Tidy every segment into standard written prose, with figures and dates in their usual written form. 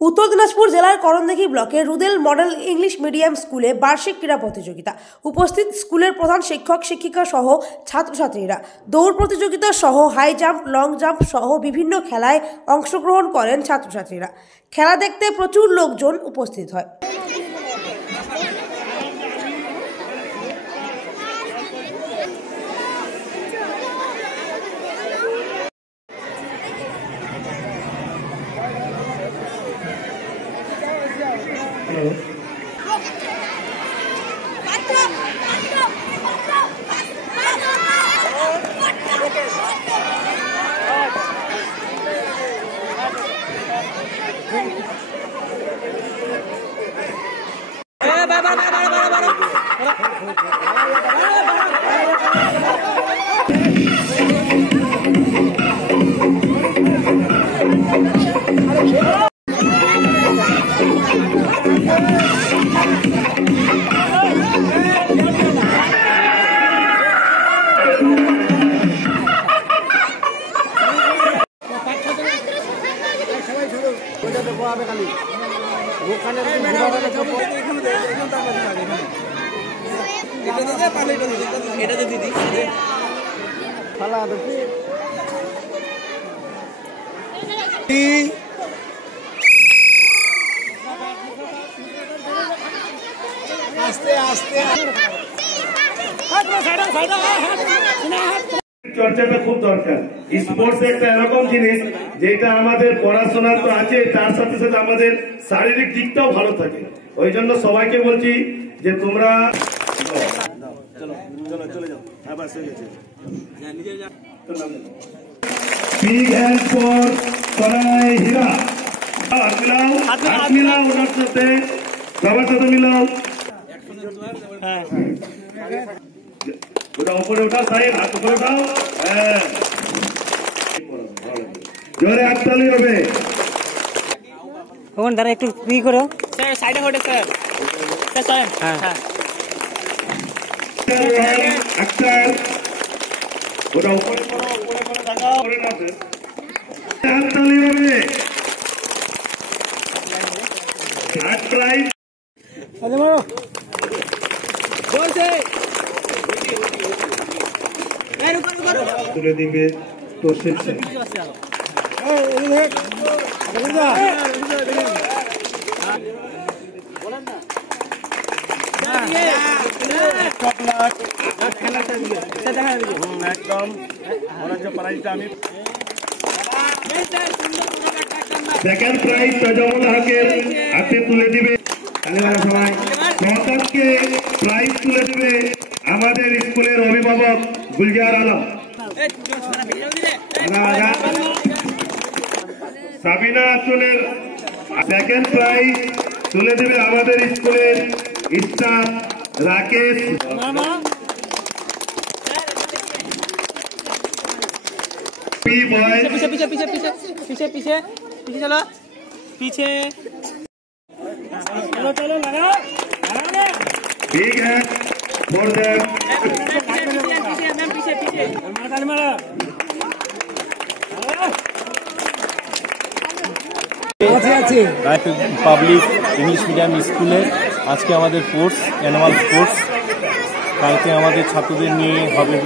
উত্তর দিনাজপুর জেলার করণদিঘি ব্লকের রুদেল মডেল ইংলিশ মিডিয়াম স্কুলে বার্ষিক ক্রীড়া প্রতিযোগিতা। উপস্থিত স্কুলের প্রধান শিক্ষক শিক্ষিকা সহ ছাত্রছাত্রীরা। দৌড় প্রতিযোগিতা সহ হাই জাম্প, লং জাম্প সহ বিভিন্ন খেলায় অংশগ্রহণ করেন ছাত্রছাত্রীরা। খেলা দেখতে প্রচুর লোকজন উপস্থিত হয়। চর্চাটা খুব দরকার। স্পোর্টস একটা এরকম জিনিস যেটা আমাদের পড়াশোনা তো আছে, তার সাথে সাথে আমাদের শারীরিক দিকটাও ভালো থাকে। ওই জন্য সবাইকে বলছি যে তোমরা বিগ হ্যান্ড ফর তরাই হীরা। হাত মিলাও ওনার সাথে, সবার সাথে মিলাও। ওটা উপরে উঠাও, সাইড হাত উপরে উঠাও। হ্যাঁ, জোরে হাততালি হবে। ওখানে দাঁড়া একটু ই করো স্যার, সাইডে হটে স্যার। স্যার হ্যাঁ, আক্তার ওটা উপরে করো, উপরে করে তাকাও, উপরে না স্যার, হাততালি হবে। হাত প্রাইজ আরে মারো জোরছে। তুলে দিবে তোষের স্যার। একদম সেকেন্ড প্রাইজ তাজামুল হকের হাতে তুলে দিবে সবাই। সহতাবকে প্রাইজ তুলে দিবে আমাদের স্কুলের অভিভাবক গুলজার আলম। সাবিনা আচলের সেকেন্ড প্রাইজ তুলে দেবে আমাদের স্কুলের স্টাফ রাকেশ। पीछे पीछे पीछे पीछे पीछे पीछे पीछे चलो, पीछे चलो चलो लगा ठीक है फॉर दैट। पीछे पीछे পাবলিক ইংলিশ মিডিয়াম স্কুলে আজকে আমাদের স্পোর্টস, অ্যানুয়াল স্পোর্টস। কালকে আমাদের ছাত্রদের নিয়ে হবে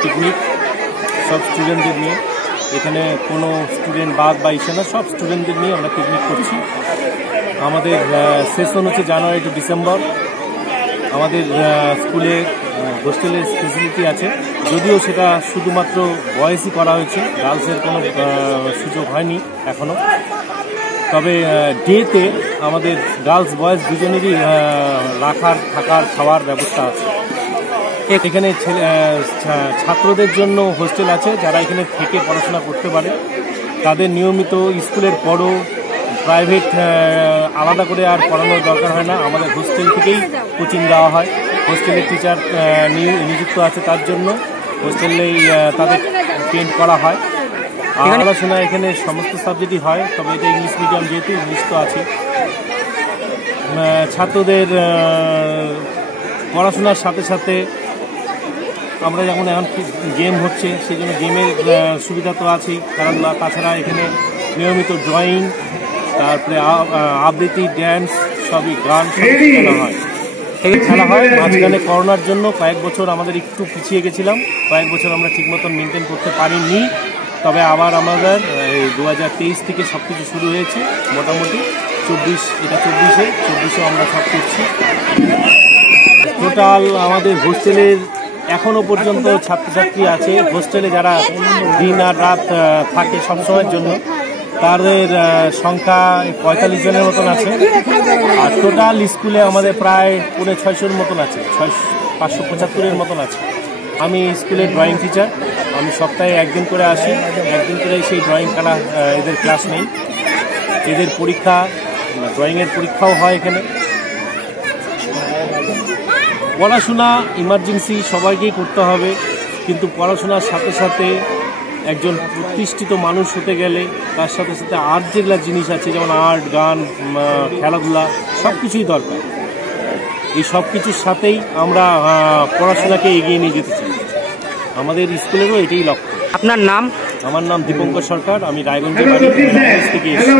পিকনিক, সব স্টুডেন্টদের নিয়ে। এখানে কোনো স্টুডেন্ট বাদ বা ইসে না, সব স্টুডেন্টদের নিয়ে আমরা পিকনিক করছি। আমাদের সেশন হচ্ছে জানুয়ারি টু ডিসেম্বর। আমাদের স্কুলে হোস্টেলের ফেসিলিটি আছে, যদিও সেটা শুধুমাত্র বয়েজই করা হয়েছে, গার্লসের কোনো সুযোগ হয়নি এখনও। তবে ডেতে আমাদের গার্লস বয়েজ দুজনেরই রাখার, থাকার, খাওয়ার ব্যবস্থা আছে। এখানে ছাত্রদের জন্য হোস্টেল আছে, যারা এখানে থেকে পড়াশোনা করতে পারে। তাদের নিয়মিত স্কুলের পড়ো, প্রাইভেট আলাদা করে আর পড়ানোর দরকার হয় না, আমাদের হোস্টেল থেকেই কোচিং দেওয়া হয়। হোস্টেলের টিচার নিযুক্ত আছে, তার জন্য হোস্টেলেই তাদের ট্রেন করা হয়। পড়াশোনা এখানে সমস্ত সাবজেক্টই হয়, তবে এটা ইংলিশ মিডিয়াম, যেহেতু ইংলিশ তো আছে। ছাত্রদের পড়াশোনার সাথে সাথে আমরা যেমন এখন গেম হচ্ছে, সেই জন্য গেমের সুবিধা তো আছেই। কারণ তাছাড়া এখানে নিয়মিত ড্রয়িং, তারপরে আবৃত্তি, ড্যান্স, সবই গান সবই খেলা হয়। মাঝখানে করোনার জন্য কয়েক বছর আমাদের একটু পিছিয়ে গেছিলাম, কয়েক বছর আমরা ঠিক মতন মেনটেন করতে পারিনি। তবে আবার আমাদের 2023 থেকে সব কিছু শুরু হয়েছে মোটামুটি। 24 আমরা সব করছি। টোটাল আমাদের হোস্টেলের এখনও পর্যন্ত ছাত্রছাত্রী আছে হোস্টেলে, যারা দিন আর রাত থাকে সবসময়ের জন্য, তাদের সংখ্যা 45 জনের মতন আছে। আর টোটাল স্কুলে আমাদের প্রায় 650 মতন আছে, 575 মতন আছে। আমি স্কুলের ড্রয়িং টিচার। আমি সপ্তাহে একদিন করে আসি, একদিন করে সেই ড্রয়িং এদের ক্লাস নেই। এদের পরীক্ষা, ড্রয়িংয়ের পরীক্ষাও হয় এখানে। পড়াশোনা ইমার্জেন্সি সবাইকেই করতে হবে, কিন্তু পড়াশোনার সাথে সাথে একজন প্রতিষ্ঠিত মানুষ হতে গেলে তার সাথে সাথে আর্ট যেগুলো জিনিস আছে, যেমন আর্ট, গান, খেলাধুলা, সব কিছুই দরকার। এই সব কিছুর সাথেই আমরা পড়াশোনাকে এগিয়ে নিয়ে যেতে চাই। আমাদের স্কুলেরও এটাই লক্ষ্য। আপনার নাম? আমার নাম দীপঙ্কর সরকার। আমি রায়গঞ্জের বাড়ি থেকে এসেছি।